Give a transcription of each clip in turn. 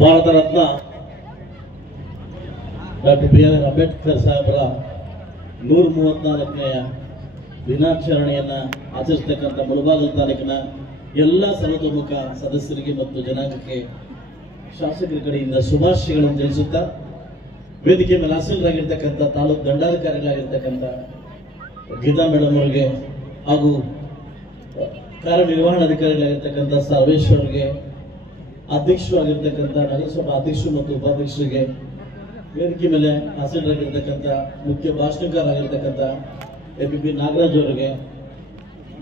Bharat Ratna doctor B R Ambedkar ಸಾಹೇಬರ 134ನೇ ದಿನಾಚರಣೆಯನ್ನ ಆಚರಿಸತಕ್ಕಂಥ ಮುಳಬಾಗಿಲು ತಾಲೂಕಿನ ಎಲ್ಲ ಸರ್ವತೋಮುಖ ಸದಸ್ಯರಿಗೆ ಮತ್ತು ಜನಾಂಗಕ್ಕೆ ಶಾಸಕರ ಕಡೆಯಿಂದ ಶುಭಾಶಯಗಳನ್ನು ತಿಳಿಸುತ್ತಾ ವೇದಿಕೆ ಮೇಲೆ ಆಸೀನರಾಗಿರ್ತಕ್ಕಂಥ ತಾಲೂಕು ದಂಡಾಧಿಕಾರಿಗಳಾಗಿರ್ತಕ್ಕಂಥ ಗೀತಾ ಮೇಡಮ್ ಅವರಿಗೆ ಹಾಗೂ ಕಾರ್ಯನಿರ್ವಹಣಾಧಿಕಾರಿಗಳಾಗಿರ್ತಕ್ಕಂಥ ಸರ್ವೇಶ್ವರ್ಗೆ ಅಧ್ಯಕ್ಷರಾಗಿರ್ತಕ್ಕಂಥ ನಗರಸಭಾ ಅಧ್ಯಕ್ಷರು ಮತ್ತು ಉಪಾಧ್ಯಕ್ಷರಿಗೆ ವೇದಿಕೆ ಮೇಲೆ ಆಸೀನರಾಗಿರ್ತಕ್ಕಂಥ ಮುಖ್ಯ ಭಾಷಣಕಾರರಾಗಿರ್ತಕ್ಕಂಥ APP ನಾಗರಾಜ್ ಅವರಿಗೆ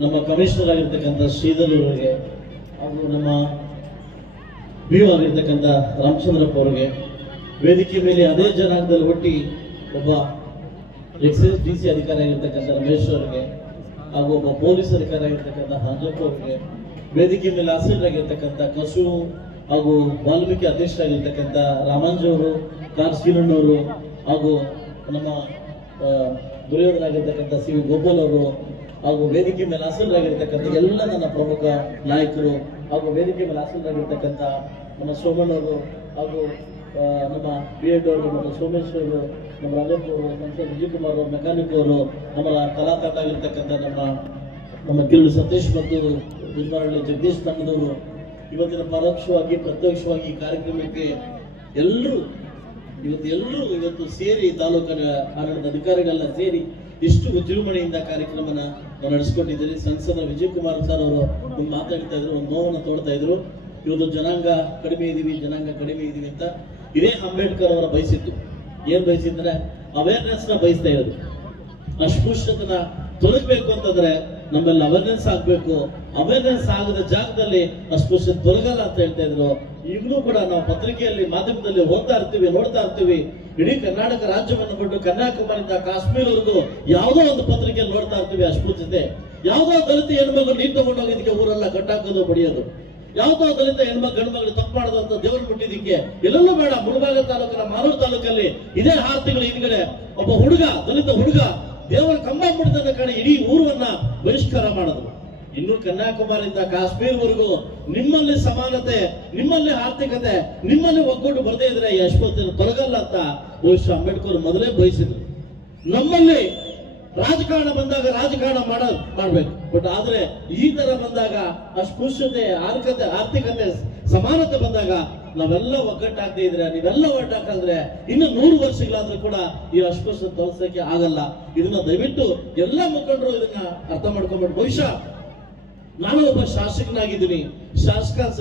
ನಮ್ಮ ಕಮಿಷನರ್ ಆಗಿರ್ತಕ್ಕಂಥ ಶ್ರೀಧರ್ ಅವರಿಗೆ ಹಾಗೂ ನಮ್ಮ BO ಆಗಿರ್ತಕ್ಕಂಥ ರಾಮಚಂದ್ರಪ್ಪ ಅವರಿಗೆ ವೇದಿಕೆ ಮೇಲೆ ಅದೇ ಜನಾಂಗದಲ್ಲಿ ಹುಟ್ಟಿ ಒಬ್ಬ ಎಕ್ಸೈಸ್ DC ಅಧಿಕಾರಿ ಆಗಿರ್ತಕ್ಕಂಥ ರಮೇಶ್ ಅವರಿಗೆ ಹಾಗೂ ಒಬ್ಬ ಪೊಲೀಸ್ ಅಧಿಕಾರಿ ಆಗಿರ್ತಕ್ಕಂಥ ಹಾಂಜಪ್ಪ ಅವರಿಗೆ ವೇದಿಕೆ ಮೇಲೆ ಆಸೀನರಾಗಿರ್ತಕ್ಕಂಥ ಕಸು ಹಾಗೂ ವಾಲ್ಮೀಕಿ ಅಧ್ಯಕ್ಷರಾಗಿರ್ತಕ್ಕಂಥ ರಾಮಾಂಜ್ ಅವರು ಶ್ರೀರಣ್ಣವರು ಹಾಗೂ ನಮ್ಮ ದುರ್ಯೋಧನಾಗಿರ್ತಕ್ಕಂಥ CV ಗೋಪಾಲ್ ಅವರು ಹಾಗೂ ವೇದಿಕೆ ಮೇಲೆ ಆಸೀನರಾಗಿರ್ತಕ್ಕಂಥ ಎಲ್ಲ ನನ್ನ ಪ್ರಮುಖ ನಾಯಕರು ಹಾಗೂ ವೇದಿಕೆ ಮೇಲೆ ಆಸೀನರಾಗಿರ್ತಕ್ಕಂಥ ನಮ್ಮ ಸೋಮಣ್ಣ ಅವರು ಹಾಗೂ ನಮ್ಮ BEd ಅವರು ನಮ್ಮ ಸೋಮೇಶ್ ಅವರು ನಮ್ಮ ರಾಜಪ್ಪ ಅವರು ಸಂಸದ ವಿಜಯಕುಮಾರ್ ಅವರು ಮೆಕ್ಯಾನಿಕ್ ಅವರು ನಮ್ಮ ಕಲಾತಂಡ ಆಗಿರ್ತಕ್ಕಂಥ ನಮ್ಮ ಕಿರಳು ಸತೀಶ್ ಮತ್ತು ಗುಜರಾಳಿ ಜಗದೀಶ್ ತಂಡದವರು ಇವತ್ತಿನ ಪರೋಕ್ಷವಾಗಿ ಪ್ರತ್ಯಕ್ಷವಾಗಿ ಈ ಕಾರ್ಯಕ್ರಮಕ್ಕೆ ಎಲ್ಲರೂ ಇವತ್ತು ಸೇರಿ ತಾಲೂಕಿನ ಆಡಳಿತ ಅಧಿಕಾರಿಗಳೆಲ್ಲ ಸೇರಿ ಇಷ್ಟು ವಿಜೃಂಭಣೆಯಿಂದ ಕಾರ್ಯಕ್ರಮನ ನಾವು ನಡೆಸ್ಕೊಂಡಿದ್ದೀರಿ. ಸಂಸದ ವಿಜಯಕುಮಾರ್ ಸರ್ ಅವರು ಒಂದು ಮಾತಾಡ್ತಾ ಇದ್ರು, ಒಂದು ನೋವನ್ನು ತೋಡ್ತಾ ಇದ್ರು. ಇವತ್ತು ಜನಾಂಗ ಕಡಿಮೆ ಇದೀವಿ ಅಂತ ಇದೇ ಅಂಬೇಡ್ಕರ್ ಅವರ ಬಯಸಿತ್ತು. ಏನ್ ಬಯಸಿದ್ರೆ ಅವೇರ್ನೆಸ್ ನ ಬಯಸ್ತಾ ಇರೋದು. ಅಸ್ಪೃಶ್ಯತನ ತೊಲಗಬೇಕು ಅಂತಂದ್ರೆ ನಮ್ಮಲ್ಲಿ ಅವೇರ್ನೆಸ್ ಆಗ್ಬೇಕು. ಅವೇರ್ನೆಸ್ ಆಗದ ಜಾಗದಲ್ಲಿ ಅಸ್ಪೃಶ್ಯತೆ ತೊಲಗಲ್ಲ ಅಂತ ಹೇಳ್ತಾ ಇದ್ರು. ಈಗಲೂ ಕೂಡ ನಾವು ಪತ್ರಿಕೆಯಲ್ಲಿ ಮಾಧ್ಯಮದಲ್ಲಿ ಓದ್ತಾ ಇರ್ತೀವಿ, ನೋಡ್ತಾ ಇರ್ತೀವಿ. ಇಡೀ ಕರ್ನಾಟಕ ರಾಜ್ಯವನ್ನು ಬಿಟ್ಟು ಕನ್ಯಾಕುಮಾರಿಯಿಂದ ಕಾಶ್ಮೀರವರೆಗೂ ಯಾವುದೋ ಒಂದು ಪತ್ರಿಕೆಯಲ್ಲಿ ನೋಡ್ತಾ ಇರ್ತೀವಿ ಅಸ್ಪೃಶ್ಯತೆ. ಯಾವುದೋ ದಲಿತ ಹೆಣ್ಮಗಳು ನೀರು ತಗೊಂಡೋಗಿದ್ದಕ್ಕೆ ಊರೆಲ್ಲ ಗಟ್ಟಾಕೋದು ಬಡಿಯೋದು, ಯಾವುದೋ ದಲಿತ ಗಂಡು ಮಗಳು ತಪ್ಪು ಮಾಡೋದು ಅಂತ ದೇವರು ಬಿಟ್ಟಿದ್ದಕ್ಕೆ ಎಲ್ಲೆಲ್ಲೂ ಬೇಡ. ಮುಳಬಾಗಿಲು ತಾಲೂಕಿನ ಮಾಲೂರು ತಾಲೂಕಲ್ಲಿ ಇದೇ 6 ತಿಂಗಳ ಹಿಂದ್ಗಡೆ ಒಬ್ಬ ದಲಿತ ಹುಡುಗ ದೇವರ ಕಂಬ ಬಿಡ್ತದ ಕಡೆ ಇಡೀ ಊರನ್ನ ಬಹಿಷ್ಕಾರ ಮಾಡಿದ್ರು. ಇನ್ನು ಕನ್ಯಾಕುಮಾರಿಯಿಂದ ಕಾಶ್ಮೀರವರೆಗೂ ನಿಮ್ಮಲ್ಲಿ ಸಮಾನತೆ, ನಿಮ್ಮಲ್ಲಿ ಆರ್ಥಿಕತೆ, ನಿಮ್ಮಲ್ಲಿ ಒಗ್ಗಟ್ಟು ಬರದೇ ಇದ್ರೆ ಈ ಅಸ್ಪೃಶ್ಯತೆ ತೊಲಗಲ್ಲ ಅಂತ ಬಹುಶಃ ಅಂಬೇಡ್ಕರ್ ಮೊದಲೇ ಬಯಸಿದ್ರು. ನಮ್ಮಲ್ಲಿ ರಾಜಕಾರಣ ಬಂದಾಗ ರಾಜಕಾರಣ ಮಾಡ್ಬೇಕು. ಬಟ್ ಆದ್ರೆ ಈ ತರ ಬಂದಾಗ ಅಸ್ಪೃಶ್ಯತೆ, ಆರ್ಥಿಕತೆ, ಸಮಾನತೆ ಬಂದಾಗ ನಾವೆಲ್ಲ ಒಗ್ಗಟ್ಟಾಗದೇ ಇದ್ರೆ, ನೀವೆಲ್ಲ ಒಗ್ಗಟ್ಟಾಕಂದ್ರೆ ಇನ್ನು 100 ವರ್ಷಗಳಾದ್ರೂ ಕೂಡ ಈ ಅಸ್ಪೃಶ್ಯತೆ ತೊಲಸಕ್ಕೆ ಆಗಲ್ಲ. ಇದನ್ನ ದಯವಿಟ್ಟು ಎಲ್ಲ ಮುಖಂಡರು ಇದನ್ನ ಅರ್ಥ ಮಾಡ್ಕೊಂಡ್ಬಿಟ್ಟು, ಬಹುಶಃ ನಾನು ಒಬ್ಬ ಶಾಸಕನಾಗಿದ್ದೀನಿ,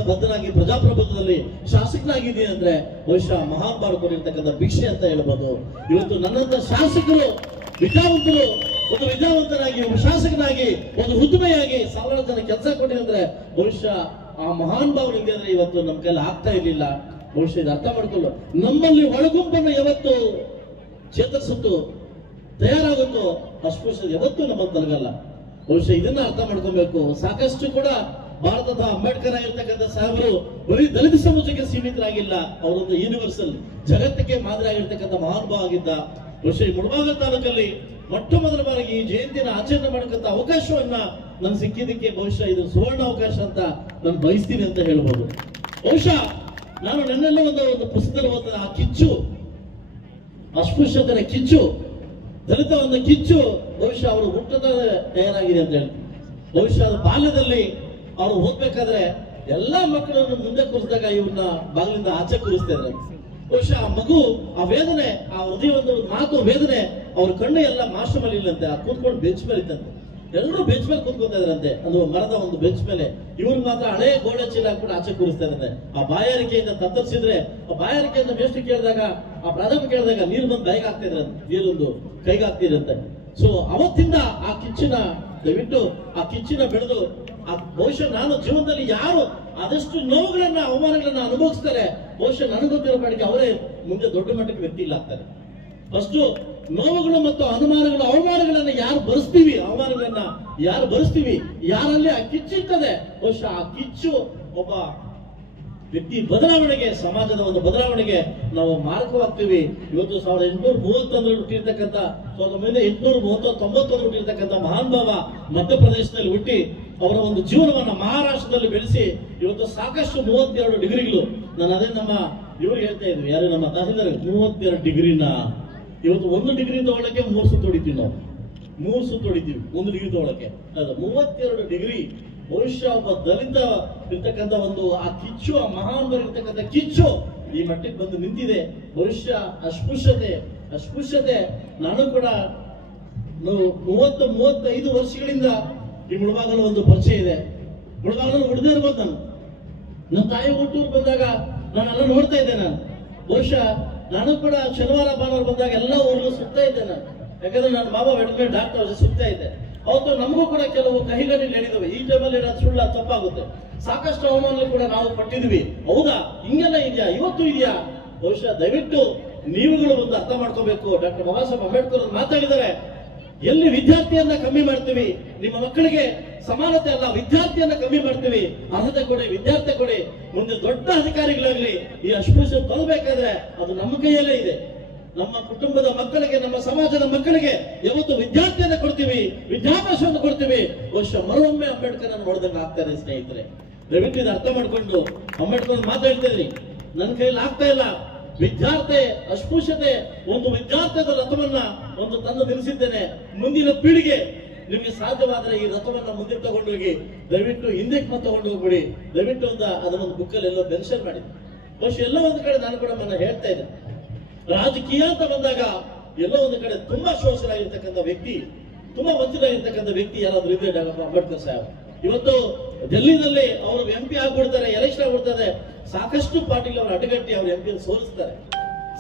ಬದ್ಧನಾಗಿ ಪ್ರಜಾಪ್ರಭುತ್ವದಲ್ಲಿ ಶಾಸಕನಾಗಿದ್ದೀನಿ ಅಂದ್ರೆ ಬಹುಶಃ ಮಹಾನ್ ಮಾಡಿಕೊಂಡಿರ್ತಕ್ಕಂಥ ಭಿಕ್ಷೆ ಅಂತ ಹೇಳ್ಬೋದು. ಇವತ್ತು ನನ್ನಂತ ಶಾಸಕರು ವಿದ್ಯಾವಂತನಾಗಿ ಒಬ್ಬ ಶಾಸಕನಾಗಿ ಒಂದು ಹುದ್ಮೆಯಾಗಿ 1000 ಜನ ಕೆಲಸ ಕೊಟ್ಟಿದ್ರೆ ಬಹುಶಃ ಆ ಮಹಾನ್ ಭಾವನೆ ಅಂದ್ರೆ ಇವತ್ತು ನಮ್ಮ ಕೈಲಿ ಆಗ್ತಾ ಇರ್ಲಿಲ್ಲ. ಬಹುಶಃ ಇದು ಅರ್ಥ ಮಾಡ್ಕೊಳ್ಳೋ, ನಮ್ಮಲ್ಲಿ ಒಳಗುಂಪನ್ನು ಯಾವತ್ತು ಚೇತರಿಸುತ್ತೋ, ತಯಾರಾಗುತ್ತೋ, ಅಸ್ಪೃಶ್ಯತೆ ಯಾವತ್ತೂ ನಮ್ಮನ್ನು ತಲಗಲ್ಲ. ಬಹುಶಃ ಇದನ್ನ ಅರ್ಥ ಮಾಡ್ಕೊಬೇಕು. ಸಾಕಷ್ಟು ಕೂಡ ಭಾರತದ ಅಂಬೇಡ್ಕರ್ ಆಗಿರ್ತಕ್ಕಂಥ ಸಾಹೇಬರು ಬರೀ ದಲಿತ ಸಮಾಜಕ್ಕೆ ಸೀಮಿತರಾಗಿಲ್ಲ, ಅವರೊಂದು ಯೂನಿವರ್ಸಲ್ ಜಗತ್ತಿಗೆ ಮಾದರಿ ಆಗಿರ್ತಕ್ಕಂಥ ಮಹಾನುಭಾವ ಆಗಿದ್ದ. ಬಹುಶಃ ಈ ಮುಳಬಾಗಿಲು ತಾಲೂಕಲ್ಲಿ ಮೊಟ್ಟ ಮೊದಲ ಬಾರಿಗೆ ಈ ಜಯಂತಿನ ಆಚರಣೆ ಮಾಡಕ್ಕಂತ ಅವಕಾಶವನ್ನ ನನ್ಗೆ ಸಿಕ್ಕಿದ್ದಕ್ಕೆ ಬಹುಶಃ ಇದು ಸುವರ್ಣ ಅವಕಾಶ ಅಂತ ನಾನು ಬಯಸ್ತೀನಿ ಅಂತ ಹೇಳ್ಬೋದು. ಬಹುಶಃ ನಾನು ನನ್ನೆಲ್ಲ ಒಂದು ಪುಸ್ತಕದಲ್ಲಿ ಓದಿದ ಆ ಕಿಚ್ಚು, ಅಸ್ಪೃಶ್ಯತೆಯ ಕಿಚ್ಚು, ದಲಿತ ಒಂದು ಕಿಚ್ಚು ಬಹುಶಃ ಅವರು ಹುಟ್ಟದ ತಯಾರಾಗಿದೆ ಅಂತ ಹೇಳ್ತೀನಿ. ಬಹುಶಃ ಅದು ಬಾಲ್ಯದಲ್ಲಿ ಅವರು ಓದ್ಬೇಕಾದ್ರೆ ಎಲ್ಲಾ ಮಕ್ಕಳನ್ನು ಮುಂದೆ ಕೂರಿಸಿದಾಗ ಇವ್ರನ್ನ ಬಾಗಿಲಿಂದ ಆಚೆ ಕೂರಿಸ್ತಾ ಇದ್ದಾರೆ. ಬಹುಶಃ ಆ ಮಗು, ಆ ವೇದನೆ, ಆ ಹೃದಯ ಒಂದು ಮಾತು ವೇದನೆ ಅವ್ರ ಕಣ್ಣು ಎಲ್ಲ ಮಾಸ್ಟರ್ ಮೇಲೆ ಇಲ್ಲಂತೆ. ಆ ಕೂತ್ಕೊಂಡು ಬೆಂಚ್ ಮೇಲೆ ಇತ್ತಂತೆ. ಎಲ್ಲರೂ ಬೆಂಚ್ ಮೇಲೆ ಕೂತ್ಕೊತಾ ಇದ್ರಂತೆ, ಅದು ಮರದ ಒಂದು ಬೆಂಚ್ ಮೇಲೆ. ಇವ್ರಿಗೆ ಮಾತ್ರ ಹಳೆ ಗೋಡೆ ಚೀಲ ಹಾಕ್ಬಿಟ್ಟು ಆಚೆ ಕೂರಿಸ್ತಾ ಇದ್ದಾರೆ. ಆ ಬಾಯಾರಿಕೆಯಿಂದ ತತ್ತರಿಸಿದ್ರೆ, ಆ ಬಾಯಾರಿಕೆಯಿಂದ ಮೇಷ್ಟ್ರು ಕೇಳಿದಾಗ, ಆ ಪ್ರಾಥಮಿಕ ಕೇಳಿದಾಗ ನೀರು ಬಂದು ಬಾಯಿಗೆ ಆಗ್ತಾ ಇದ್ರಂತೆ, ನೀರೊಂದು ಕೈಗೆ ಆಗ್ತಿರಂತೆ. ಸೊ ಅವತ್ತಿಂದ ಆ ಕಿಚ್ಚಿನ ದಯವಿಟ್ಟು ಆ ಕಿಚ್ಚಿನ ಬೆಳೆದು ಬಹುಶಃ ನಾನು ಜೀವನದಲ್ಲಿ ಯಾರು ಆದಷ್ಟು ನೋವುಗಳನ್ನ ಅವಮಾನಗಳನ್ನ ಅನುಭವಿಸ್ತಾರೆ, ಬಹುಶಃ ನನಗೊತ್ತಿರೋ ಪಾಡಿಗೆ ಅವರೇ ಮುಂದೆ ದೊಡ್ಡ ಮಟ್ಟಕ್ಕೆ ವ್ಯಕ್ತಿ ಇಲ್ಲ ಆಗ್ತಾರೆ. ಫಸ್ಟ್ ನೋವುಗಳು ಮತ್ತು ಅವಮಾನಗಳನ್ನ ಯಾರು ಭರಿಸ್ತೀವಿ, ಅವಮಾನಗಳನ್ನ ಯಾರು ಭರಿಸ್ತೀವಿ, ಯಾರಲ್ಲಿ ಆ ಕಿಚ್ಚಿರ್ತದೆ, ಬಹುಶಃ ಆ ಕಿಚ್ಚು ಒಬ್ಬ ವ್ಯಕ್ತಿ ಬದಲಾವಣೆಗೆ, ಸಮಾಜದ ಒಂದು ಬದಲಾವಣೆಗೆ ನಾವು ಮಾರ್ಗವಾಗ್ತೀವಿ. ಇವತ್ತು 1831 ಹುಟ್ಟಿರ್ತಕ್ಕಂಥ 1890 ಹುಟ್ಟಿರ್ತಕ್ಕಂಥ ಮಹಾನ್ ಭಾವ ಮಧ್ಯಪ್ರದೇಶದಲ್ಲಿ ಹುಟ್ಟಿ ಅವರ ಒಂದು ಜೀವನವನ್ನ ಮಹಾರಾಷ್ಟ್ರದಲ್ಲಿ ಬೆಳೆಸಿ ಇವತ್ತು ಸಾಕಷ್ಟು 32 ಡಿಗ್ರಿಗಳು. ನಾನು ಅದೇ ನಮ್ಮ ಇವ್ರು ಹೇಳ್ತಾ ಇದ್ವಿ, ಯಾರು ನಮ್ಮ ತಹಸೀಲ್ದಾರ್, 32 ಡಿಗ್ರಿನ ಇವತ್ತು 1 ಡಿಗ್ರಿ ತಗೊಳಕ್ಕೆ 3 ಸುತ್ತು ಹೊಡಿತೀವಿ ನಾವು, 3 ಸುತ್ತು ಹೊಡಿತೀವಿ 1 ಡಿಗ್ರಿ ತಗೊಳಕ್ಕೆ. 32 ಡಿಗ್ರಿ. ಬಹುಶಃ ಒಬ್ಬ ದಲಿತ ಇರ್ತಕ್ಕಂಥ ಒಂದು ಆ ಕಿಚ್ಚು, ಆ ಮಹಾನ್ ಇರ್ತಕ್ಕಂಥ ಕಿಚ್ಚು ಈ ಮಟ್ಟಕ್ಕೆ ಬಂದು ನಿಂತಿದೆ. ಬಹುಶಃ ಅಸ್ಪೃಶ್ಯತೆ ನಾನು ಕೂಡ 30-35 ವರ್ಷಗಳಿಂದ ಈ ಮುಳಬಾಗಲು ಒಂದು ಪರಿಚಯ ಇದೆ. ಮುಳಬಾಗಲು ಹೊಡೆದೇ ಇರ್ಬೋದು. ನನ್ನ ತಾಯಿ ಹುಟ್ಟೂರು ಬಂದಾಗ ನಾನೆಲ್ಲ ನೋಡ್ತಾ ಇದ್ದೆ. ನಾನು ಬಹುಶಃ ನಾನು ಕೂಡ ಶನಿವಾರ ಭಾನುವಾರ ಬಂದಾಗ ಎಲ್ಲ ಊರಿಗೂ ಸುತ್ತಾ ಇದ್ದೆ ನಾನು. ಯಾಕಂದ್ರೆ ನನ್ನ ಬಾಬಾ ವೆಟರ್ನರಿ ಡಾಕ್ಟರ್ ಸುತ್ತಾ ಇದ್ದೆ. ಅವತ್ತು ನಮಗೂ ಕೂಡ ಕೆಲವು ಕಹಿಗಣ್ಣು ಹೇಳಿದವೆ. ಈ ಟೈಮಲ್ಲಿ ಇರೋದು ಸುಳ್ಳ ತಪ್ಪಾಗುತ್ತೆ. ಸಾಕಷ್ಟು ಅವಮಾನ ಕೂಡ ನಾವು ಪಟ್ಟಿದ್ವಿ. ಹೌದಾ, ಹಿಂಗೆಲ್ಲ ಇದೆಯಾ, ಇವತ್ತು ಇದೆಯಾ? ಬಹುಶಃ ದಯವಿಟ್ಟು ನೀವುಗಳು ಒಂದು ಅರ್ಥ ಮಾಡ್ಕೋಬೇಕು. ಡಾಕ್ಟರ್ ಬಾಬಾ ಸಾಹೇಬ್ ಅಂಬೇಡ್ಕರ್ ಮಾತಾಡಿದ್ದಾರೆ, ಎಲ್ಲಿ ವಿದ್ಯಾರ್ಥಿಯನ್ನ ಕಮ್ಮಿ ಮಾಡ್ತೀವಿ, ನಿಮ್ಮ ಮಕ್ಕಳಿಗೆ ಸಮಾನತೆ ಅಲ್ಲ, ವಿದ್ಯಾರ್ಥಿಯನ್ನ ಕಮ್ಮಿ ಮಾಡ್ತೀವಿ, ಅರ್ಹತೆ ಕೊಡಿ, ವಿದ್ಯಾರ್ಥಿ ಕೊಡಿ. ಮುಂದೆ ದೊಡ್ಡ ಅಧಿಕಾರಿಗಳಾಗ್ಲಿ ಈ ಅಸ್ಪೃಶ್ಯ ತೊಲಬೇಕಾದ್ರೆ ಅದು ನಮ್ಮ ಕೈಯಲ್ಲೇ ಇದೆ. ನಮ್ಮ ಕುಟುಂಬದ ಮಕ್ಕಳಿಗೆ, ನಮ್ಮ ಸಮಾಜದ ಮಕ್ಕಳಿಗೆ ಯಾವತ್ತು ವಿದ್ಯಾರ್ಥಿಯನ್ನ ಕೊಡ್ತೀವಿ, ವಿದ್ಯಾಭ್ಯಾಸವನ್ನು ಕೊಡ್ತೀವಿ. ಬಹುಶಃ ಮರೊಮ್ಮೆ ಅಂಬೇಡ್ಕರ್ ಅನ್ನು ನೋಡಿದಂಗೆ ಆಗ್ತಾರೆ. ಸ್ನೇಹಿತರೆ, ದಯವಿಟ್ಟು ಇದು ಅರ್ಥ ಮಾಡ್ಕೊಂಡು ಅಂಬೇಡ್ಕರ್ ಮಾತಾಡ್ತಿದ್ರಿ, ನನ್ನ ಕೈಯಲ್ಲಿ ಆಗ್ತಾ ಇಲ್ಲ. ವಿದ್ಯಾರ್ಥಿ ಅಸ್ಪೃಶ್ಯತೆ ಒಂದು ವಿದ್ಯಾರ್ಥಿಯ ರಥವನ್ನ ಒಂದು ತಂದು ನಿಲ್ಲಿಸಿದ್ದೇನೆ. ಮುಂದಿನ ಪೀಳಿಗೆ ನಿಮಗೆ ಸಾಧ್ಯವಾದರೆ ಈ ರಥವನ್ನ ಮುಂದೆ ತಗೊಂಡೋಗಿ, ದಯವಿಟ್ಟು ಹಿಂದಕ್ಕೆ ಮತ್ತೆ ತಗೊಂಡು ಹೋಗ್ಬಿಡಿ. ದಯವಿಟ್ಟು ಅದನ್ನೊಂದು ಬುಕ್ಕಲ್ಲಿ ಎಲ್ಲೋ ಮೆನ್ಷನ್ ಮಾಡಿ. ಬಹುಶಃ ಎಲ್ಲೋ ಒಂದು ಕಡೆ ನಾನು ಕೂಡ ಹೇಳ್ತಾ ಇದ್ದೆ, ರಾಜಕೀಯ ಅಂತ ಬಂದಾಗ ಎಲ್ಲೋ ಒಂದು ಕಡೆ ತುಂಬಾ ಶೋಷರಾಗಿರ್ತಕ್ಕಂಥ ವ್ಯಕ್ತಿ, ತುಂಬಾ ವಂಚಿತರಾಗಿರ್ತಕ್ಕಂಥ ವ್ಯಕ್ತಿ ಯಾರಾದ್ರೂ ಇದ್ರೆ ಡಾಕ್ಟರ್ ಅಂಬೇಡ್ಕರ್ ಸಾಹೇಬ್. ಇವತ್ತು ಡೆಲ್ಲಿನಲ್ಲಿ ಅವರು MP ಆಗ್ಬಿಡ್ತಾರೆ, ಎಲೆಕ್ಷನ್ ಆಗ್ಬಿಡ್ತಾರೆ. ಸಾಕಷ್ಟು ಪಾರ್ಟಿಗೆ ಅವರು ಅಡ್ಡಗಟ್ಟಿ ಅವರು MP ಸೋಲಿಸ್ತಾರೆ.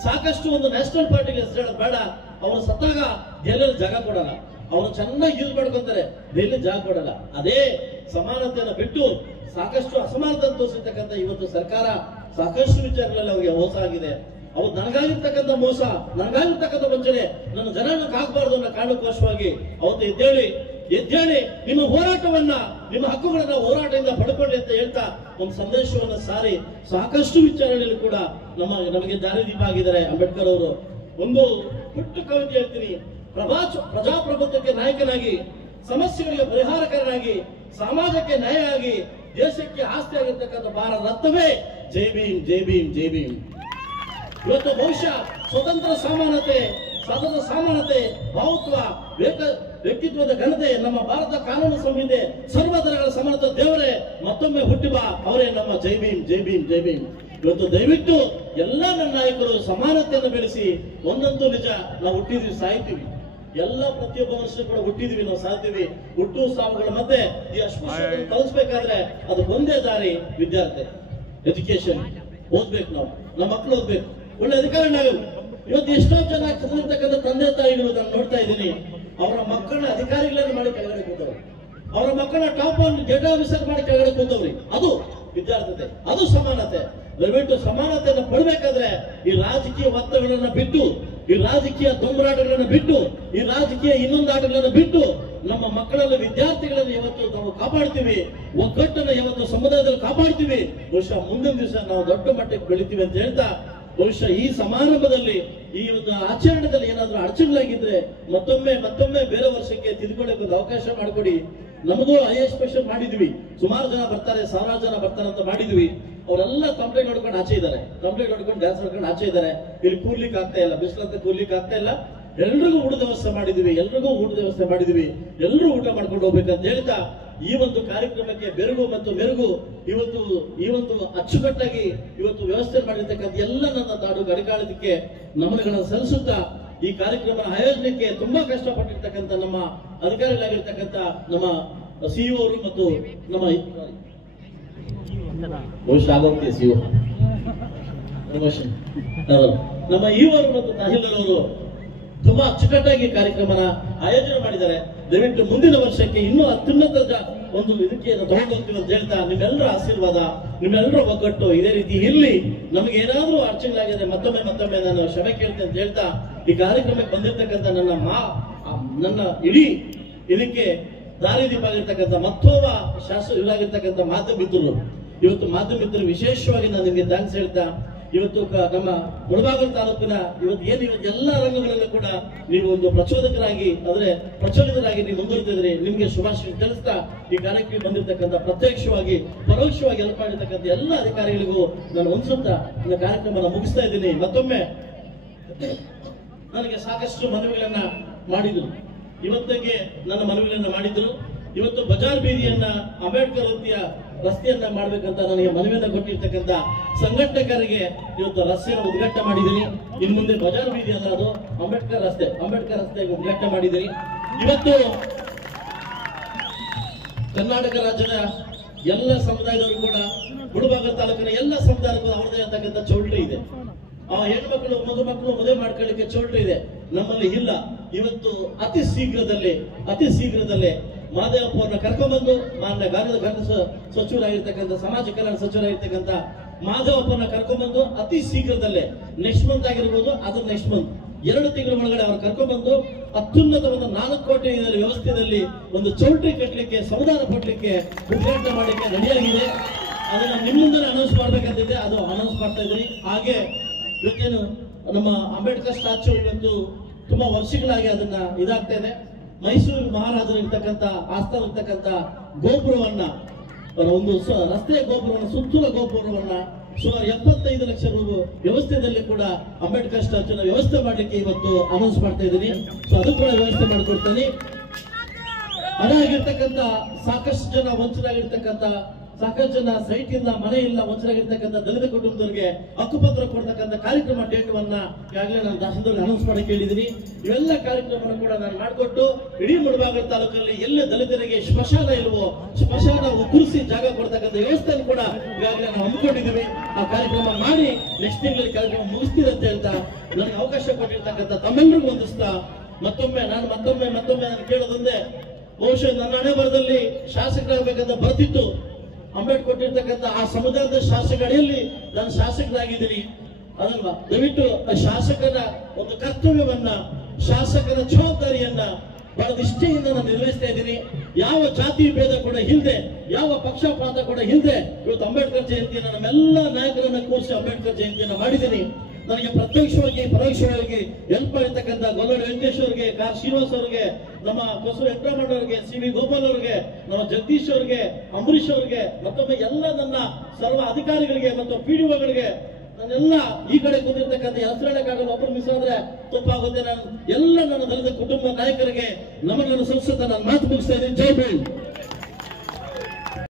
ಸಾಕಷ್ಟು ಒಂದು ನ್ಯಾಷನಲ್ ಪಾರ್ಟಿಗೆ ಹೆಸರು ಬೇಡ, ಅವರು ಸತ್ತಾಗ ಜೈಲಲ್ಲಿ ಜಾಗ ಕೊಡಲ್ಲ, ಅವರು ಚೆನ್ನಾಗಿ ಯೂಸ್ ಮಾಡ್ಕೊಂತಾರೆ, ಜೈಲಲ್ಲಿ ಜಾಗ ಕೊಡಲ್ಲ. ಅದೇ ಸಮಾನತೆಯನ್ನು ಬಿಟ್ಟು ಸಾಕಷ್ಟು ಅಸಮಾನತೆ ತೋರಿಸಿರ್ತಕ್ಕಂಥ ಇವತ್ತು ಸರ್ಕಾರ ಸಾಕಷ್ಟು ವಿಚಾರಗಳಲ್ಲಿ ಅವರಿಗೆ ಮೋಸ ಆಗಿದೆ. ಅವ್ರು ನನಗಾಗಿರ್ತಕ್ಕಂಥ ಮೋಸ, ನನಗಾಗಿರ್ತಕ್ಕಂಥ ವಂಚನೆ ನನ್ನ ಜನಾಂಗಕ್ಕೆ ಆಗ್ಬಾರ್ದು ಅನ್ನೋ ಕಾರಣಕ್ಕೋಸ್ಕರವಾಗಿ ಅವತ್ತು ಎದ್ದೇಳಿ ನಿಮ್ಮ ಹೋರಾಟವನ್ನ, ನಿಮ್ಮ ಹಕ್ಕುಗಳನ್ನ ಹೋರಾಟದಿಂದ ಪಡ್ಕೊಳ್ಳಿ ಅಂತ ಹೇಳ್ತಾ ಒಂದು ಸಂದೇಶವನ್ನ ಸಾರಿ ಸಾಕಷ್ಟು ವಿಚಾರಗಳಲ್ಲಿ ಕೂಡ ನಮಗೆ ದಾರಿದೀಪ ಆಗಿದ್ದಾರೆ ಅಂಬೇಡ್ಕರ್ ಅವರು. ಒಂದು ಪುಟ್ಟ ಕವಿತೆ ಹೇಳ್ತೀನಿ. ಪ್ರಜಾಪ್ರಭುತ್ವಕ್ಕೆ ನಾಯಕನಾಗಿ, ಸಮಸ್ಯೆಗಳಿಗೆ ಪರಿಹಾರಕರನಾಗಿ, ಸಮಾಜಕ್ಕೆ ನ್ಯಾಯ ಆಗಿ, ದೇಶಕ್ಕೆ ಆಸ್ತಿ ಆಗಿರ್ತಕ್ಕಂಥ ಭಾರತ ರತ್ನವೇ ಜೈ ಭೀಮ್, ಜೈ ಭೀಮ್, ಜೈ ಭೀಮ್. ಇವತ್ತು ಬಹುಶಃ ಸ್ವತಂತ್ರ ಸಮಾನತೆ, ಭಾವತ್ವ, ವ್ಯಕ್ತಿತ್ವದ ಘನತೆ, ನಮ್ಮ ಭಾರತ ಕಾನೂನು ಸಂಹಿತೆ, ಸರ್ವಧರ್ಮಗಳ ಸಮಾನತೆ ದೇವರೇ ಮತ್ತೊಮ್ಮೆ ಹುಟ್ಟಿ ಬಾ, ಅವರೇ ನಮ್ಮ ಜೈ ಭೀಮ್, ಜೈ ಭೀಮ್, ಜೈ ಭೀಮ್. ಇವತ್ತು ದಯವಿಟ್ಟು ಎಲ್ಲ ನನ್ನ ನಾಯಕರು ಸಮಾನತೆಯನ್ನು ಬೆಳೆಸಿ. ಒಂದಂತೂ ನಿಜ, ನಾವು ಹುಟ್ಟಿದ್ವಿ, ಸಾಯ್ತೀವಿ. ಎಲ್ಲ ಪ್ರತಿಯೊಬ್ಬ ಮನುಷ್ಯರು ಕೂಡ ಹುಟ್ಟಿದ್ವಿ, ನಾವು ಸಾಯ್ತೀವಿ. ಹುಟ್ಟು ಸಾವುಗಳ ಮಧ್ಯೆ ಈ ಅಸ್ಪೃಶ್ಯತೆ ಕಲಿಸ್ಬೇಕಾದ್ರೆ ಅದು ಒಂದೇ ದಾರಿ, ವಿದ್ಯಾರ್ಥಿ, ಎಜುಕೇಶನ್. ಓದ್ಬೇಕು, ನಮ್ಮ ಮಕ್ಕಳು ಓದ್ಬೇಕು, ಒಳ್ಳೆ ಅಧಿಕಾರಿಗಳಾಗಬೇಕು. ಇವತ್ತು ಎಷ್ಟೋ ಜನ ಕಲಿರ್ತಕ್ಕಂಥ ತಂದೆ ತಾಯಿಗಳು ನಾನು ನೋಡ್ತಾ ಇದ್ದೀನಿ, ಅವರ ಮಕ್ಕಳನ್ನ ಅಧಿಕಾರಿಗಳನ್ನ ಮಾಡಿ ಕೆಳಗಡೆ ಕೂತವ್ರು, ಅವರ ಮಕ್ಕಳನ್ನ ಟಾಪ್ ಆನ್ ಗೆಟ್ ಆಫೀಸರ್ ಮಾಡಿ ಕೆಳಗಡೆ ಕೂತವ್ರಿ. ಅದು ವಿದ್ಯಾರ್ಥಿತೆ, ಅದು ಸಮಾನತೆ. ದಯವಿಟ್ಟು ಸಮಾನತೆಯನ್ನು ಪಡಬೇಕಾದ್ರೆ ಈ ರಾಜಕೀಯ ಒತ್ತಡಗಳನ್ನ ಬಿಟ್ಟು, ಈ ರಾಜಕೀಯ ದೊಂಬರಾಟಗಳನ್ನ ಬಿಟ್ಟು, ಈ ರಾಜಕೀಯ ಇನ್ನೊಂದು ಆಟಗಳನ್ನ ಬಿಟ್ಟು ನಮ್ಮ ಮಕ್ಕಳಲ್ಲಿ ವಿದ್ಯಾರ್ಥಿಗಳನ್ನು ಯಾವತ್ತು ನಾವು ಕಾಪಾಡ್ತೀವಿ, ಒಗ್ಗಟ್ಟನ್ನು ಯಾವತ್ತು ಸಮುದಾಯದಲ್ಲಿ ಕಾಪಾಡ್ತೀವಿ, ಬಹುಶಃ ಮುಂದಿನ ದಿವಸ ನಾವು ದೊಡ್ಡ ಮಟ್ಟಕ್ಕೆ ಬೆಳಿತೀವಿ ಅಂತ ಹೇಳ್ತಾ, ಬಹುಶಃ ಈ ಸಮಾರಂಭದಲ್ಲಿ, ಈ ಒಂದು ಆಚರಣೆದಲ್ಲಿ ಏನಾದ್ರೂ ಅಡಚಣೆಗಳಾಗಿದ್ರೆ ಮತ್ತೊಮ್ಮೆ ಬೇರೆ ವರ್ಷಕ್ಕೆ ತಿದ್ದುಕೊಳ್ಳಕ್ಕೆ ಒಂದು ಅವಕಾಶ ಮಾಡಿಕೊಡಿ. ನಮಗೂ IAS ಸ್ಪೆಷಲ್ ಮಾಡಿದ್ವಿ, ಸುಮಾರು ಜನ ಬರ್ತಾರೆ, 1000 ಜನ ಬರ್ತಾರೆ ಅಂತ ಮಾಡಿದ್ವಿ. ಅವರೆಲ್ಲ ಕಂಪ್ಲೇಂಟ್ ಹೊಡ್ಕೊಂಡು ಆಚೆ ಇದ್ದಾರೆ, ಕಂಪ್ಲೇಂಟ್ ಹೊಡ್ಕೊಂಡು ಡ್ಯಾನ್ಸ್ ಹೊಡ್ಕೊಂಡು ಆಚೆ ಇದ್ದಾರೆ. ಇಲ್ಲಿ ಕೂರ್ಲಿಕ್ಕೆ ಆಗ್ತಾ ಇಲ್ಲ, ಬಿಸಿಲಂತ ಕೂರ್ಲಿಕ್ಕೆ ಆಗ್ತಾ ಇಲ್ಲ. ಎಲ್ರಿಗೂ ಊಟದ ವ್ಯವಸ್ಥೆ ಮಾಡಿದ್ವಿ, ಎಲ್ಲರೂ ಊಟ ಮಾಡ್ಕೊಂಡು ಹೋಗ್ಬೇಕಂತ ಹೇಳ್ತಾ ಈ ಒಂದು ಕಾರ್ಯಕ್ರಮಕ್ಕೆ ಬೆರಗು ಮತ್ತು ಮೆರುಗು ಈ ಒಂದು ಅಚ್ಚುಕಟ್ಟಾಗಿ ಇವತ್ತು ವ್ಯವಸ್ಥೆ ಮಾಡಿರ್ತಕ್ಕಂಥ ಎಲ್ಲ ನನ್ನ ತಾಡು ಗಡಿಗಾಳದಕ್ಕೆ ನಮನಗಳನ್ನು ಸಲ್ಲಿಸುತ್ತಾ, ಈ ಕಾರ್ಯಕ್ರಮ ಆಯೋಜನೆಗೆ ತುಂಬಾ ಕಷ್ಟಪಟ್ಟಿರ್ತಕ್ಕಂಥ ನಮ್ಮ ಅಧಿಕಾರಿಗಳಾಗಿರ್ತಕ್ಕಂಥ ನಮ್ಮ CEO ಅವರು ಮತ್ತು ನಮ್ಮ CEO ನಮ್ಮ ಇವರು ಮತ್ತು ತಹಸೀಲ್ದಾರ್ ಅವರು ತುಂಬಾ ಅಚ್ಚುಕಟ್ಟಾಗಿ ಕಾರ್ಯಕ್ರಮನ ಆಯೋಜನೆ ಮಾಡಿದ್ದಾರೆ. ದಯವಿಟ್ಟು ಮುಂದಿನ ವರ್ಷಕ್ಕೆ ಇನ್ನೂ ಅತ್ಯುನ್ನತ ಒಂದು ಇದಕ್ಕೆ ತಗೊಂಡು ಹೋಗ್ತೀವಿ ಅಂತ ಹೇಳ್ತಾ, ನಿಮ್ಮೆಲ್ಲರ ಆಶೀರ್ವಾದ, ನಿಮ್ಮೆಲ್ಲರ ಒಗ್ಗಟ್ಟು ಇದೇ ರೀತಿ ಇರ್ಲಿ. ನಮಗೆ ಏನಾದ್ರೂ ಅಡಚಣೆಗಳಾಗಿದೆ ಮತ್ತೊಮ್ಮೆ ನಾನು ಕ್ಷಮೆ ಕೇಳ್ತೇನೆ ಅಂತ ಹೇಳ್ತಾ, ಈ ಕಾರ್ಯಕ್ರಮಕ್ಕೆ ಬಂದಿರತಕ್ಕಂಥ ನನ್ನ ಇಡೀ ಇದಕ್ಕೆ ದಾರಿದೀಪ ಆಗಿರ್ತಕ್ಕಂಥ ಮತ್ತೊಬ್ಬ ಶಾಸಕರಾಗಿರ್ತಕ್ಕಂಥ ಮಾಧ್ಯಮ ಮಿತ್ರರು, ಇವತ್ತು ಮಾಧ್ಯಮ ಮಿತ್ರರು ವಿಶೇಷವಾಗಿ ನಾನು ನಿಮಗೆ ಥ್ಯಾಂಕ್ಸ್ ಹೇಳ್ತಾ, ಇವತ್ತು ನಮ್ಮ ಮುಳಬಾಗಿಲು ತಾಲೂಕಿನ ಇವತ್ತು ಎಲ್ಲ ರಂಗಗಳಲ್ಲೂ ಕೂಡ ನೀವು ಒಂದು ಪ್ರಚೋದಕರಾಗಿ ಅಂದ್ರೆ ಪ್ರಚೋದಿತರಾಗಿ ನೀವು ಮುಂದುವರಿತಿದ್ರಿ. ನಿಮ್ಗೆ ಶುಭಾಶಯ ತಿಳಿಸ್ತಾ ಈ ಕಾರ್ಯಕ್ರಮಕ್ಕೆ ಬಂದಿರತಕ್ಕಂಥ ಪ್ರತ್ಯಕ್ಷವಾಗಿ ಪರೋಕ್ಷವಾಗಿ ಹೆಲ್ಪ್ ಮಾಡಿರ್ತಕ್ಕಂಥ ಎಲ್ಲ ಅಧಿಕಾರಿಗಳಿಗೂ ನಾನು ಒಂದ್ಸುತ್ತಾ ನನ್ನ ಕಾರ್ಯಕ್ರಮ ಮುಗಿಸ್ತಾ ಇದ್ದೀನಿ. ಮತ್ತೊಮ್ಮೆ ನನಗೆ ಸಾಕಷ್ಟು ಮನವಿಗಳನ್ನ ಮಾಡಿದ್ರು, ಇವತ್ತಿಗೆ ನನ್ನ ಮನವಿಗಳನ್ನ ಮಾಡಿದ್ರು. ಇವತ್ತು ಬಜಾರ್ ಬೀದಿಯನ್ನ ಅಂಬೇಡ್ಕರ್ ರಸ್ತೆಯನ್ನ ಮಾಡ್ಬೇಕಂತ ನನಗೆ ಮನವಿಯನ್ನ ಕೊಟ್ಟಿರ್ತಕ್ಕಂಥ ಸಂಘಟಕರಿಗೆ ಇವತ್ತು ರಸ್ತೆಯನ್ನು ಉದ್ಘಾಟನೆ ಮಾಡಿದ್ದೀನಿ. ಇನ್ನು ಮುಂದೆ ಬಜಾರ್ ಬೀದಿ ಅಲ್ಲ, ಅದು ಅಂಬೇಡ್ಕರ್ ರಸ್ತೆ ಉದ್ಘಾಟನೆ ಮಾಡಿದ್ದೀನಿ. ಇವತ್ತು ಕರ್ನಾಟಕ ರಾಜ್ಯದ ಎಲ್ಲ ಸಮುದಾಯದವರು ಕೂಡ ಮುಳಬಾಗಿಲು ತಾಲೂಕಿನ ಎಲ್ಲ ಸಮುದಾಯಕ್ಕೂ ಅವರದೇ ಅಂತಕ್ಕಂಥ ಚೌಲ್ಟ್ರಿ ಇದೆ. ಆ ಹೆಣ್ಮಕ್ಳು ಮಗುಮಕ್ಕಳು ಮದುವೆ ಮಾಡ್ಕೊಳ್ಳಿಕ್ಕೆ ಚೌಲ್ಟ್ರಿ ಇದೆ, ನಮ್ಮಲ್ಲಿ ಇಲ್ಲ. ಇವತ್ತು ಅತಿ ಶೀಘ್ರದಲ್ಲೇ ಮಹದೇವಪ್ಪ ಅವ್ರನ್ನ ಕರ್ಕೊಂಡ್ಬಂದು ಮಾನ್ಯ ಗರ್ಭ ಸಚಿವರಾಗಿರ್ತಕ್ಕಂಥ ಸಮಾಜ ಕಲ್ಯಾಣ ಸಚಿವರಾಗಿರ್ತಕ್ಕಂಥ ಮಹದೇವಪ್ಪನ ಕರ್ಕೊಂಡ್ಬಂದು ಅತಿ ಶೀಘ್ರದಲ್ಲೇ ನೆಕ್ಸ್ಟ್ ಮಂತ್ ಆಗಿರ್ಬೋದು, ಅದ್ರ ನೆಕ್ಸ್ಟ್ ಮಂತ್ 2 ತಿಂಗಳ ಒಳಗಡೆ ಅವ್ರು ಕರ್ಕೊಂಡ್ಬಂದು ಅತ್ಯುನ್ನತವಾದ 4 ಕೋಟಿ ವ್ಯವಸ್ಥೆಯಲ್ಲಿ ಒಂದು ಚೌಲ್ಟ್ರಿ ಕಟ್ಟಲಿಕ್ಕೆ ಸಂವಿಧಾನ ಕೊಡ್ಲಿಕ್ಕೆ ಉದ್ಘಾಟನೆ ಮಾಡಲಿಕ್ಕೆ ರೆಡಿಯಾಗಿದೆ. ಅದನ್ನ ನಿಮ್ಮ ಮುಂದೆ ಅನೌನ್ಸ್ ಮಾಡ್ಬೇಕಂತಿದೆ, ಅದು ಅನೌನ್ಸ್ ಮಾಡ್ತಾ ಇದ್ದೀನಿ. ಹಾಗೆ ಇವತ್ತೇನು ನಮ್ಮ ಅಂಬೇಡ್ಕರ್ ಸ್ಟ್ಯಾಚ್ಯೂ ಇವತ್ತು ತುಂಬಾ ವರ್ಷಗಳಾಗಿ ಅದನ್ನ ಇದಾಗ್ತಾ ಇದೆ. ಮೈಸೂರು ಮಹಾರಾಜರು ಇರ್ತಕ್ಕಂಥ ಆಸ್ಥಾನ ಇರ್ತಕ್ಕಂಥ ಗೋಪುರವನ್ನ ಒಂದು ರಸ್ತೆಯ ಗೋಪುರವನ್ನ ಸುತ್ತಲ ಗೋಪುರವನ್ನ ಸುಮಾರು 75 ಲಕ್ಷ ರೂಪಾಯಿ ವ್ಯವಸ್ಥೆಯಲ್ಲಿ ಕೂಡ ಅಂಬೇಡ್ಕರ್ ಸ್ಟ್ಯಾಚ್ಯೂನ ವ್ಯವಸ್ಥೆ ಮಾಡ್ಲಿಕ್ಕೆ ಇವತ್ತು ಅನೌನ್ಸ್ ಮಾಡ್ತಾ ಇದ್ದೀನಿ. ಸೊ ಅದು ಕೂಡ ವ್ಯವಸ್ಥೆ ಮಾಡಿಕೊಡ್ತೀನಿ. ಅದಾಗಿರ್ತಕ್ಕಂಥ ಸಾಕಷ್ಟು ಜನ ವಂಚರಾಗಿರ್ತಕ್ಕಂಥ ಸಾಕಷ್ಟು ಜನ ಸೈಟ್ ಇಲ್ಲ, ಮನೆ ಇಲ್ಲ, ವಂಚರಾಗಿರ್ತಕ್ಕಂಥ ದಲಿತ ಕುಟುಂಬದವರಿಗೆ ಹಕ್ಕುಪತ್ರ ಕೊಡ್ತಕ್ಕಂಥ ಕಾರ್ಯಕ್ರಮ ಡೇಟ್ವನ್ನ ಈಗಾಗಲೇ ನಾನು ದಾಸದಲ್ಲಿ ಅನೌನ್ಸ್ ಮಾಡಕ್ಕೆ ಹೇಳಿದ್ದೀನಿ. ಇವೆಲ್ಲ ಕಾರ್ಯಕ್ರಮವನ್ನು ಕೂಡ ನಾನು ಮಾಡಿಕೊಟ್ಟು ಇಡೀ ಮುಳಬಾಗಿಲು ತಾಲೂಕಲ್ಲಿ ಎಲ್ಲ ದಲಿತರಿಗೆ ಸ್ಮಶಾನ ಇಲ್ವೋ ಸ್ಮಶಾನ ಕುರಿಸಿ ಜಾಗ ಕೊಡ್ತಕ್ಕಂಥ ವ್ಯವಸ್ಥೆಯನ್ನು ಕೂಡ ಈಗಾಗಲೇ ನಾವು ಹಮ್ಮಿಕೊಂಡಿದ್ದೀವಿ. ಆ ಕಾರ್ಯಕ್ರಮ ಮಾಡಿ ನೆಕ್ಸ್ಟ್ ತಿಂಗಳಲ್ಲಿ ಕಾರ್ಯಕ್ರಮ ಮುಗಿಸ್ತೀರಿ ಅಂತ ಹೇಳ್ತಾ ನನಗೆ ಅವಕಾಶ ಕೊಟ್ಟಿರ್ತಕ್ಕಂಥ ತಮ್ಮೆಲ್ಲರಿಗೂ ಹೊಂದಿಸ್ತಾ ಮತ್ತೊಮ್ಮೆ ನಾನು ಕೇಳೋದೊಂದೇ, ಬಹುಶಃ ನನ್ನ ಹಣೆ ಬರದಲ್ಲಿ ಶಾಸಕರಾಗಬೇಕಂತ ಬರ್ತಿತ್ತು. ಅಂಬೇಡ್ಕರ್ ಕೊಟ್ಟಿರ್ತಕ್ಕಂಥ ಆ ಸಮುದಾಯದ ಶಾಸಕರಲ್ಲಿ ನಾನು ಶಾಸಕರಾಗಿದ್ದೀನಿ ಅದಲ್ವಾ. ದಯವಿಟ್ಟು ಶಾಸಕರ ಒಂದು ಕರ್ತವ್ಯವನ್ನ, ಶಾಸಕರ ಜವಾಬ್ದಾರಿಯನ್ನ ಬಹಳ ನಿಷ್ಠೆಯಿಂದ ನಾನು ನಿರ್ವಹಿಸ್ತಾ ಇದ್ದೀನಿ. ಯಾವ ಜಾತಿ ಭೇದ ಕೂಡ ಇಲ್ಲದೆ, ಯಾವ ಪಕ್ಷಪಾತ ಕೂಡ ಇಲ್ಲದೆ ಇವತ್ತು ಅಂಬೇಡ್ಕರ್ ಜಯಂತಿಯನ್ನು ನಮ್ಮೆಲ್ಲ ನಾಯಕರನ್ನ ಕೂರಿಸಿ ಅಂಬೇಡ್ಕರ್ ಜಯಂತಿಯನ್ನ ಮಾಡಿದ್ದೀನಿ. ನನಗೆ ಪ್ರತ್ಯಕ್ಷವಾಗಿ ಪರೋಕ್ಷವಾಗಿ ಹೆಲ್ಪ್ ಮಾಡಿರ್ತಕ್ಕಂಥ ಗೊಲ್ಲೋಡಿ ವೆಂಕಟೇಶ್ ಅವರಿಗೆ, ಕಾರ್ ಶ್ರೀನಿವಾಸ್ ಅವರಿಗೆ, ನಮ್ಮ ಕೊಸೂರು ವೆಂಕಟರಮಣ ಅವರಿಗೆ, ಸಿ ವಿ ಗೋಪಾಲ್ ಅವರಿಗೆ, ನಮ್ಮ ಜಗದೀಶ್ ಅವರಿಗೆ, ಅಂಬರೀಶ್ ಅವರಿಗೆ, ಮತ್ತೊಮ್ಮೆ ಎಲ್ಲ ನನ್ನ ಸರ್ವ ಅಧಿಕಾರಿಗಳಿಗೆ ಮತ್ತು PDOಗಳಿಗೆ, ನಾನೆಲ್ಲ ಈ ಕಡೆ ಕೂತಿರ್ತಕ್ಕಂಥ ಹೆಸರೇಳಕ್ಕಾಗಲ್ಲ, ಒಬ್ಬರು ಮಿಸ್ ಆದ್ರೆ ತಪ್ಪಾಗುತ್ತೆ. ನಾನು ಎಲ್ಲ ನನ್ನ ದಲಿತ ಕುಟುಂಬ ನಾಯಕರಿಗೆ ನಮನನ್ನು ಸಲ್ಲಿಸುತ್ತಾ ನಾನು ಮಾತು ಮುಗಿಸ್ತಾ ಇದ್ದೀನಿ. ಜೈ ಭೀಮ್.